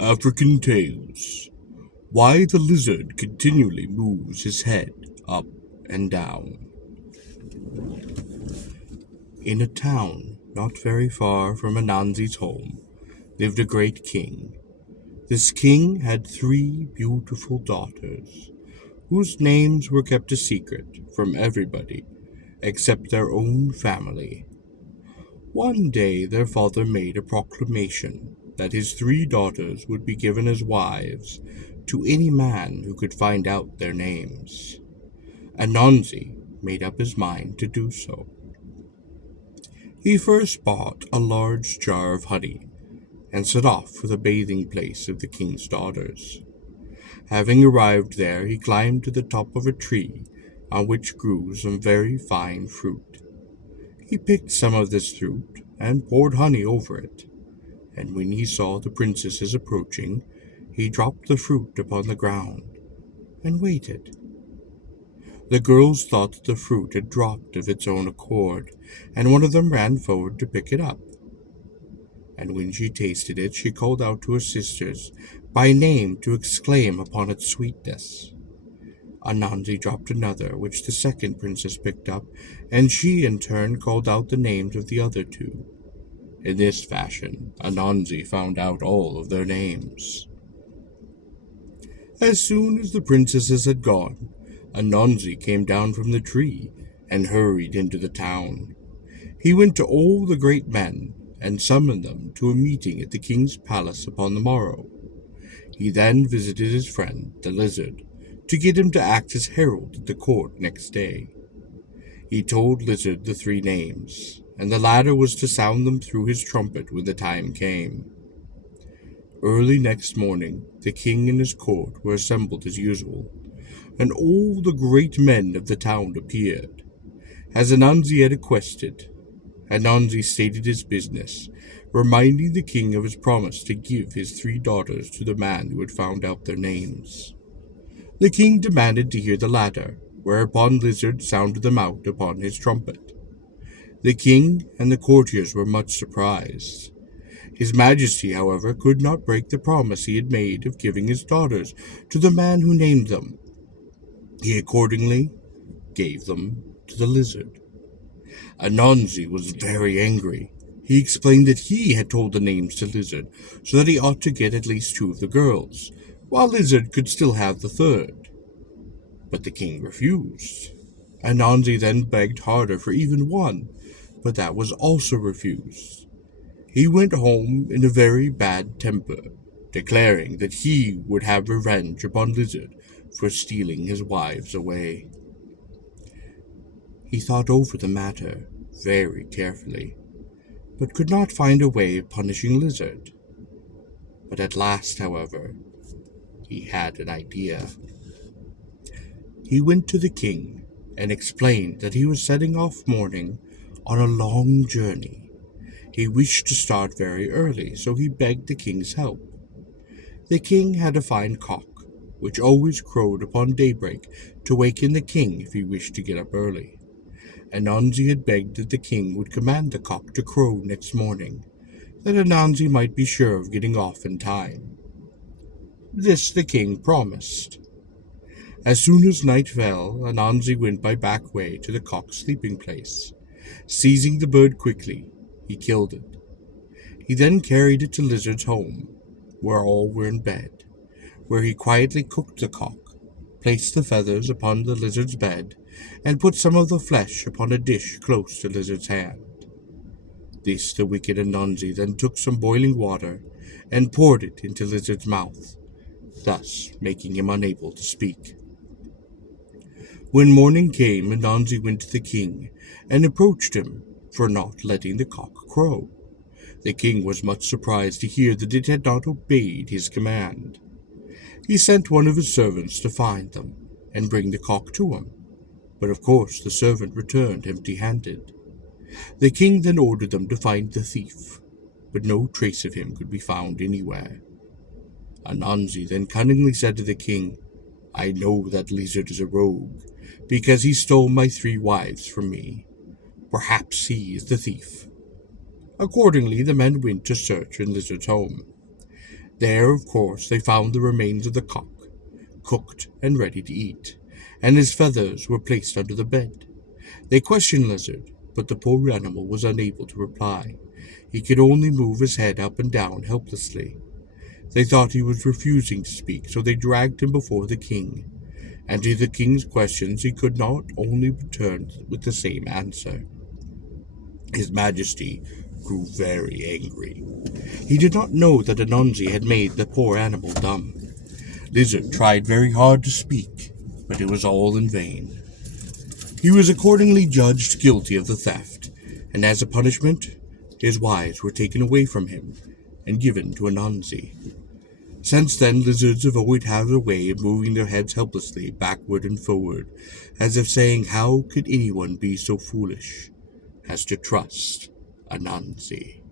African Tales. Why the Lizard Continually Moves His Head Up and Down. In a town not very far from Anansi's home lived a great king. This king had 3 beautiful daughters, whose names were kept a secret from everybody except their own family. One day their father made a proclamation that his 3 daughters would be given as wives to any man who could find out their names. Anansi made up his mind to do so. He first bought a large jar of honey and set off for the bathing place of the king's daughters. Having arrived there, he climbed to the top of a tree on which grew some very fine fruit. He picked some of this fruit and poured honey over it, and when he saw the princesses approaching, he dropped the fruit upon the ground and waited. The girls thought that the fruit had dropped of its own accord, and one of them ran forward to pick it up. And when she tasted it, she called out to her sisters by name to exclaim upon its sweetness. Anansi dropped another, which the second princess picked up, and she in turn called out the names of the other 2. In this fashion, Anansi found out all of their names. As soon as the princesses had gone, Anansi came down from the tree and hurried into the town. He went to all the great men and summoned them to a meeting at the king's palace upon the morrow. He then visited his friend, the lizard, to get him to act as herald at the court next day. He told Lizard the 3 names, and the latter was to sound them through his trumpet when the time came. Early next morning, the king and his court were assembled as usual, and all the great men of the town appeared. As Anansi had requested, Anansi stated his business, reminding the king of his promise to give his 3 daughters to the man who had found out their names. The king demanded to hear the latter, whereupon Lizard sounded them out upon his trumpet. The king and the courtiers were much surprised. His majesty, however, could not break the promise he had made of giving his daughters to the man who named them. He accordingly gave them to the lizard. Anansi was very angry. He explained that he had told the names to Lizard, so that he ought to get at least 2 of the girls, while Lizard could still have the 3rd. But the king refused. Anansi then begged harder for even 1, but that was also refused. He went home in a very bad temper, declaring that he would have revenge upon Lizard for stealing his wives away. He thought over the matter very carefully, but could not find a way of punishing Lizard. But at last, however, he had an idea. He went to the king and explained that he was setting off morning on a long journey. He wished to start very early, so he begged the king's help. The king had a fine cock, which always crowed upon daybreak to waken the king if he wished to get up early. Anansi had begged that the king would command the cock to crow next morning, that Anansi might be sure of getting off in time. This the king promised. As soon as night fell, Anansi went by back way to the cock's sleeping place. Seizing the bird quickly, he killed it. He then carried it to Lizard's home, where all were in bed, where he quietly cooked the cock, placed the feathers upon the lizard's bed, and put some of the flesh upon a dish close to Lizard's hand. This the wicked Anansi then took some boiling water and poured it into Lizard's mouth, thus making him unable to speak. When morning came, Anansi went to the king and approached him for not letting the cock crow. The king was much surprised to hear that it had not obeyed his command. He sent one of his servants to find them and bring the cock to him, but of course the servant returned empty-handed. The king then ordered them to find the thief, but no trace of him could be found anywhere. Anansi then cunningly said to the king, "I know that Lizard is a rogue, because he stole my 3 wives from me. Perhaps he is the thief." Accordingly, the men went to search in Lizard's home. There, of course, they found the remains of the cock, cooked and ready to eat, and his feathers were placed under the bed. They questioned Lizard, but the poor animal was unable to reply. He could only move his head up and down helplessly. They thought he was refusing to speak, so they dragged him before the king. And to the king's questions he could not only return with the same answer. His Majesty grew very angry. He did not know that Anansi had made the poor animal dumb. Lizard tried very hard to speak, but it was all in vain. He was accordingly judged guilty of the theft, and as a punishment, his wives were taken away from him and given to Anansi. Since then, lizards have always had a way of moving their heads helplessly backward and forward, as if saying, "How could anyone be so foolish as to trust Anansi?"